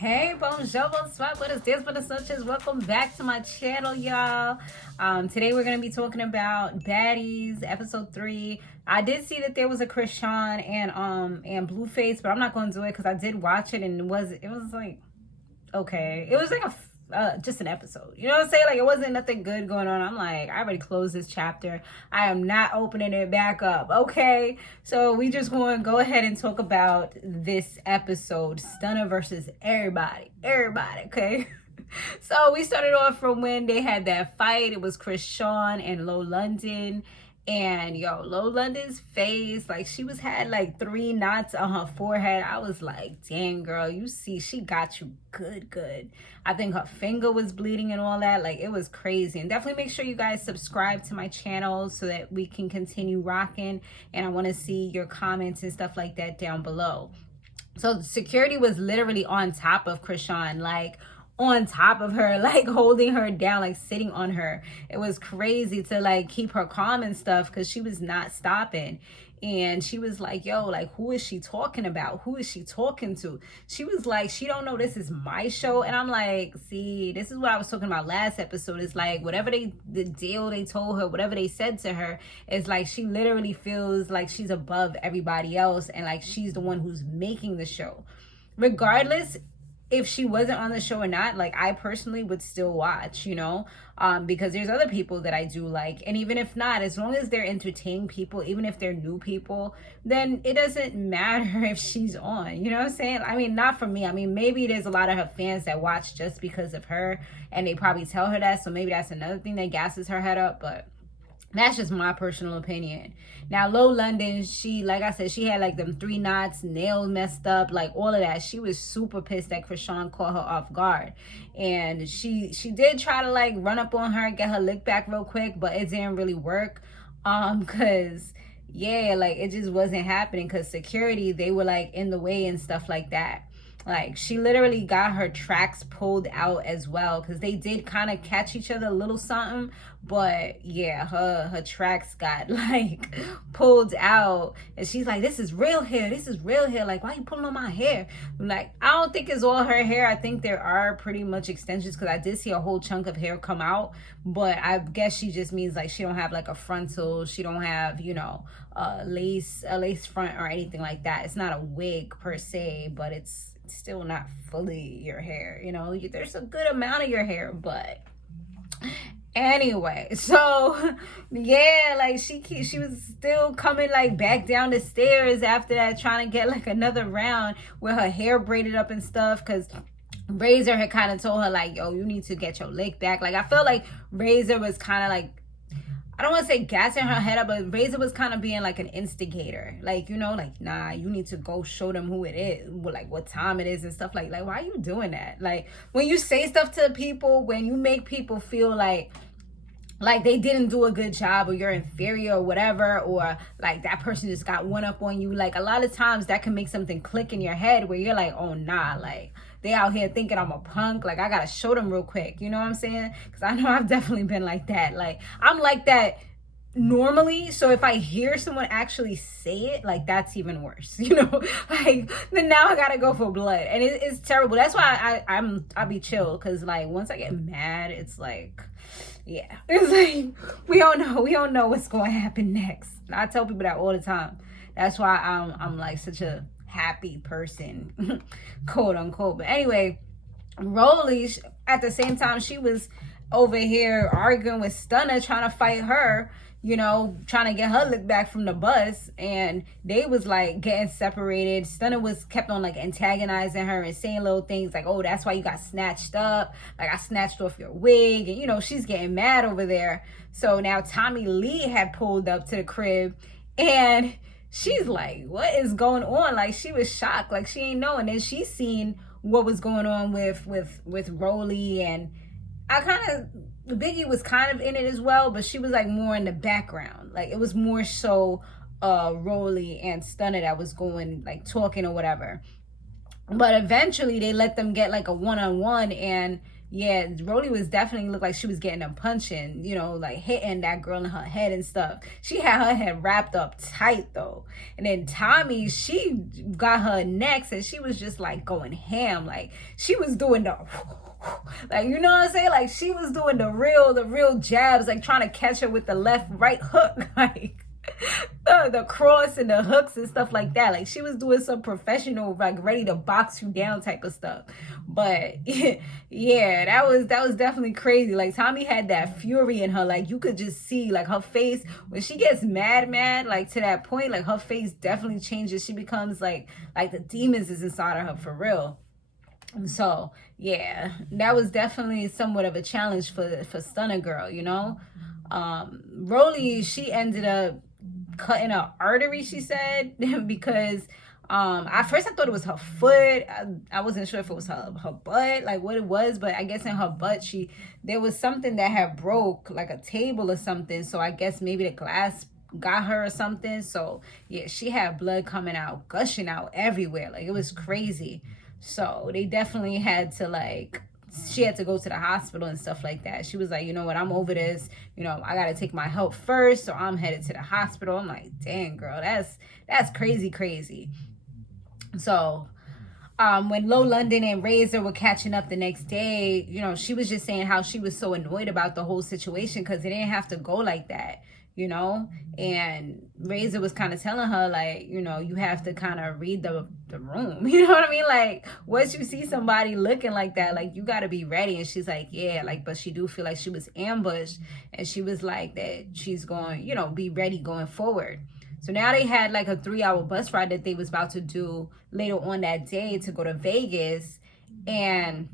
Hey, bonjour, bonsoir, buenos dias, buenas noches. Welcome back to my channel, y'all. Today we're going to be talking about Baddies, episode 3. I did see that there was a Krishan and Blueface, but I'm not going to do it because I did watch it and it was like, okay. It was like just an episode. You know what I'm saying? Like, it wasn't nothing good going on. I'm like, I already closed this chapter. I am not opening it back up. Okay. So we just going to go ahead and talk about this episode, Stunna versus everybody. Everybody. Okay. So we started off from when they had that fight. It was Krishan and Low London. And yo, Low London's face, like she had like 3 knots on her forehead. I was like, dang girl, you see, she got you good. I think her finger was bleeding and all that. Like, it was crazy. And definitely make sure you guys subscribe to my channel so that we can continue rocking. And I want to see your comments and stuff like that down below. So security was literally on top of Krishan, like on top of her, like holding her down, like sitting on her. It was crazy to like keep her calm and stuff because she was not stopping. And she was like, yo, like, who is she talking about? Who is she talking to? She was like, she don't know this is my show. And I'm like, see, this is what I was talking about last episode. It's like whatever the deal they told her, whatever they said to her, is like she literally feels like she's above everybody else and like she's the one who's making the show. Regardless if she wasn't on the show or not, like, I personally would still watch, you know, because there's other people that I do like. And even if not, as long as they're entertaining people, even if they're new people, then it doesn't matter if she's on, you know what I'm saying? I mean, not for me. I mean, maybe there's a lot of her fans that watch just because of her and they probably tell her that. So maybe that's another thing that gasses her head up, but that's just my personal opinion. Now, Low London, she, like I said, she had like them 3 knots, nails messed up, like all of that. She was super pissed that Chrisean caught her off guard. And she did try to like run up on her, get her lick back real quick, but it didn't really work. Cause yeah, like it just wasn't happening because security, they were like in the way and stuff like that. Like, she literally got her tracks pulled out as well because they did kind of catch each other a little something, but yeah, her tracks got like pulled out and she's like, this is real hair, like, why are you pulling on my hair? I'm like, I don't think it's all her hair. I think there are pretty much extensions because I did see a whole chunk of hair come out, but I guess she just means like she don't have like a frontal, she don't have, you know, a lace front or anything like that. It's not a wig per se, but it's still not fully your hair, you know. There's a good amount of your hair, but anyway, so yeah, like she was still coming like back down the stairs after that, trying to get like another round with her hair braided up and stuff because Razor had kind of told her like, yo, you need to get your lick back. Like, I felt like Razor was kind of like, I don't want to say gassing her head up, but Razor was kind of being like an instigator. Like, you know, like, nah, you need to go show them who it is, like what time it is and stuff like why are you doing that? Like, when you say stuff to people, when you make people feel like they didn't do a good job or you're inferior or whatever, or like that person just got one up on you, like a lot of times that can make something click in your head where you're like, oh nah, like they out here thinking I'm a punk, like I gotta show them real quick, you know what I'm saying? Because I know I've definitely been like that. Like, I'm like that normally, so if I hear someone actually say it, like that's even worse, you know. Like, then now I gotta go for blood and it's terrible. That's why I'll be chill, because like once I get mad, it's like, yeah, it's like we don't know what's going to happen next. I tell people that all the time. That's why I'm like such a happy person, quote unquote. But anyway, Rolly, at the same time, she was over here arguing with Stunna, trying to fight her, you know, trying to get her lick back from the bus, and they was like getting separated. Stunna was kept on like antagonizing her and saying little things like, oh, that's why you got snatched up, like I snatched off your wig, and you know, she's getting mad over there. So now Tommy Lee had pulled up to the crib and she's like, what is going on? Like, she was shocked, like she ain't know. And then she seen what was going on with Rolly, and I kind of, Biggie was kind of in it as well, but she was like more in the background. Like, it was more so Rolly and Stunna that was going like talking or whatever. But eventually they let them get like a one-on-one, and yeah, Rolly was definitely looked like she was getting a punching, like hitting that girl in her head and stuff. She had her head wrapped up tight though. And then Tommy, she got her next and she was just like going ham. Like she was doing the like, you know what I'm saying? Like she was doing the real jabs, like trying to catch her with the left right hook. Like the cross and the hooks and stuff like that. Like she was doing some professional, like ready to box you down type of stuff. But yeah, that was definitely crazy. Like Tommy had that fury in her. Like you could just see like her face when she gets mad, like to that point, like her face definitely changes. She becomes like the demons is inside of her for real. So yeah, that was definitely somewhat of a challenge for Stunna Girl, Rolly, she ended up cutting an artery, she said, because at first I thought it was her foot. I wasn't sure if it was her butt, like what it was, but I guess in her butt there was something that had broke, like a table or something. So I guess maybe the glass got her or something. So yeah, she had blood coming out, gushing out everywhere. Like it was crazy. So they definitely had to she had to go to the hospital and stuff like that. She was like, you know what, I'm over this. I got to take my health first. So I'm headed to the hospital. I'm like, dang, girl, that's crazy. So when Low London and Razor were catching up the next day, she was just saying how she was so annoyed about the whole situation because it didn't have to go like that. And Razor was kind of telling her, like, you have to kind of read the room. You know what I mean? Like, once you see somebody looking like that, like, you got to be ready. And she's like, yeah, like, but she do feel like she was ambushed. And she was like that she's going, be ready going forward. So now they had like a 3-hour bus ride that they was about to do later on that day to go to Vegas. And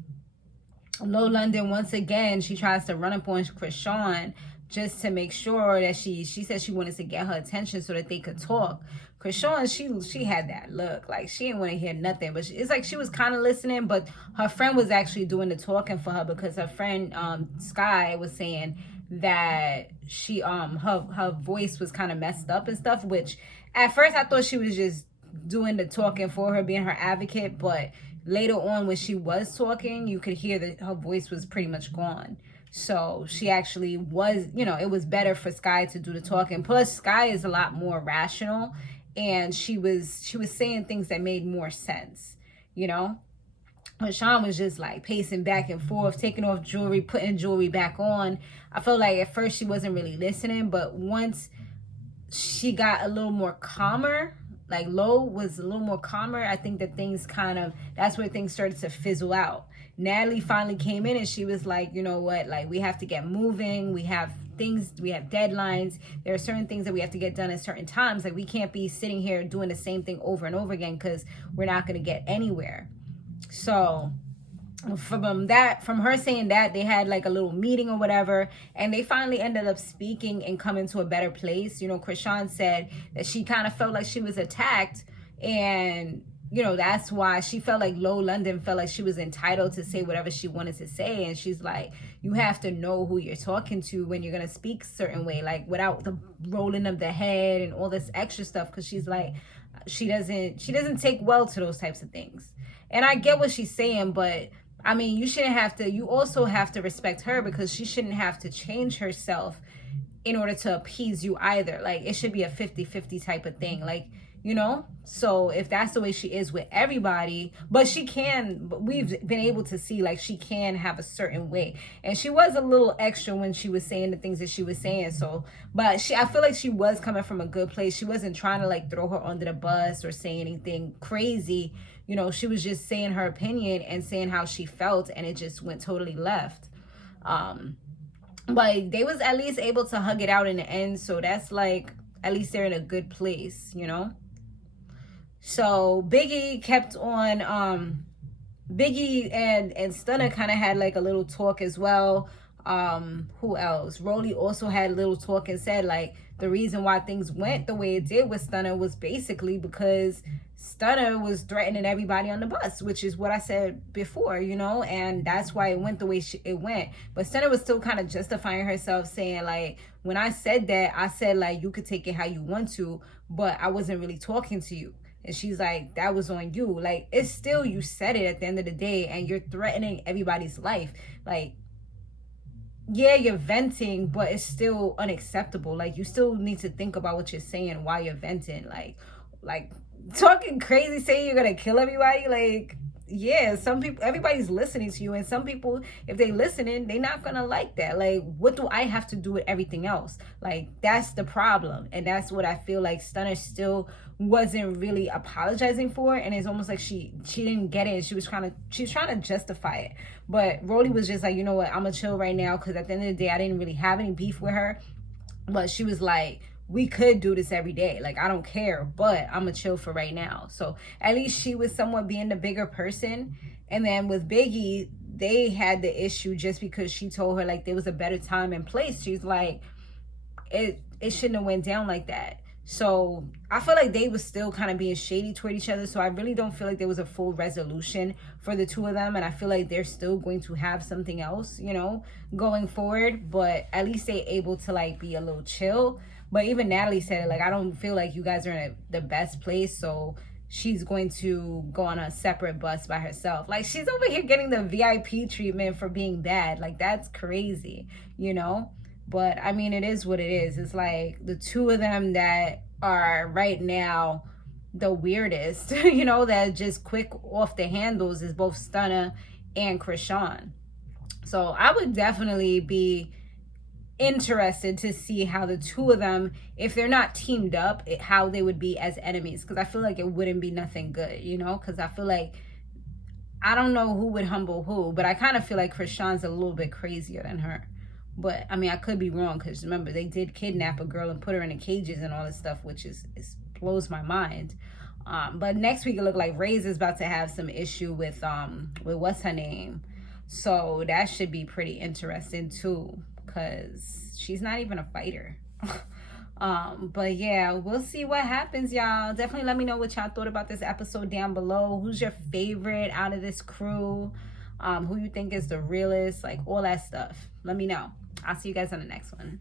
Low London, once again, she tries to run up on Chrisean just to make sure that she said she wanted to get her attention so that they could talk. Chrisean, she had that look like she didn't want to hear nothing, but it's like she was kind of listening, but her friend was actually doing the talking for her because her friend Sky was saying that she her voice was kind of messed up and stuff, which at first I thought she was just doing the talking for her, being her advocate, but later on when she was talking, you could hear that her voice was pretty much gone. So she actually was, it was better for Sky to do the talking. Plus, Sky is a lot more rational, and she was saying things that made more sense, But Sean was just like pacing back and forth, taking off jewelry, putting jewelry back on. I felt like at first she wasn't really listening, but once she got a little more calmer, like Low was a little more calmer, I think that that's where things started to fizzle out. Natalie finally came in and she was like, you know what, like we have to get moving. We have deadlines. There are certain things that we have to get done at certain times. Like we can't be sitting here doing the same thing over and over again because we're not going to get anywhere. So from her saying that, they had like a little meeting or whatever, and they finally ended up speaking and coming to a better place. Chrisean said that she kind of felt like she was attacked, and that's why she felt like Low London felt like she was entitled to say whatever she wanted to say. And she's like, you have to know who you're talking to when you're going to speak a certain way, like without the rolling of the head and all this extra stuff. Because she's like, she doesn't take well to those types of things. And I get what she's saying, but I mean, you also have to respect her because she shouldn't have to change herself in order to appease you either. Like it should be a 50-50 type of thing. Like, so if that's the way she is with everybody, but we've been able to see like she can have a certain way. And she was a little extra when she was saying the things that she was saying. So, but I feel like she was coming from a good place. She wasn't trying to like throw her under the bus or say anything crazy. She was just saying her opinion and saying how she felt, and it just went totally left. But they was at least able to hug it out in the end. So that's like, at least they're in a good place, So Biggie kept on, Biggie and Stunna kind of had like a little talk as well. Who else? Rolly also had a little talk and said like the reason why things went the way it did with Stunna was basically because Stunna was threatening everybody on the bus, which is what I said before, and that's why it went the way it went. But Stunna was still kind of justifying herself, saying like, when I said that, I said like, you could take it how you want to, but I wasn't really talking to you. And she's like, that was on you. Like, it's still, you said it at the end of the day, and you're threatening everybody's life. Like, yeah, you're venting, but it's still unacceptable. Like, you still need to think about what you're saying while you're venting. Like talking crazy, saying you're gonna kill everybody. Like, yeah, some people, everybody's listening to you, and some people, if they listening, they're not gonna like that. Like, what do I have to do with everything else? Like, that's the problem, and that's what I feel like Stunna still wasn't really apologizing for, and it's almost like she didn't get it. She was trying to justify it, but Rolly was just like, you know what, I'm gonna chill right now, because at the end of the day, I didn't really have any beef with her. But she was like, we could do this every day. Like, I don't care, but I'm gonna chill for right now. So at least she was somewhat being the bigger person. And then with Biggie, they had the issue just because she told her like there was a better time and place. She's like, it shouldn't have went down like that. So I feel like they was still kind of being shady toward each other. So I really don't feel like there was a full resolution for the two of them. And I feel like they're still going to have something else, you know, going forward. But at least they able to like be a little chill. But even Natalie said it, like, I don't feel like you guys are in the best place. So she's going to go on a separate bus by herself. Like, she's over here getting the VIP treatment for being bad. Like, that's crazy, you know? But I mean, it is what it is. It's like the two of them that are right now the weirdest, you know, that just quick off the handles is both Stunna and Chrisean. So I would definitely be interested to see how the two of them, if they're not teamed up, how they would be as enemies. Because I feel like it wouldn't be nothing good, you know? Because I feel like, I don't know who would humble who, but I kind of feel like Chrisean's a little bit crazier than her. But I mean, I could be wrong, because remember, they did kidnap a girl and put her in the cages and all this stuff, which is blows my mind. But next week it looked like Ray's is about to have some issue with what's her name. So that should be pretty interesting too, because she's not even a fighter. But yeah, we'll see what happens, y'all. Definitely let me know what y'all thought about this episode down below. Who's your favorite out of this crew? Who you think is the realest? Like, all that stuff. Let me know. I'll see you guys on the next one.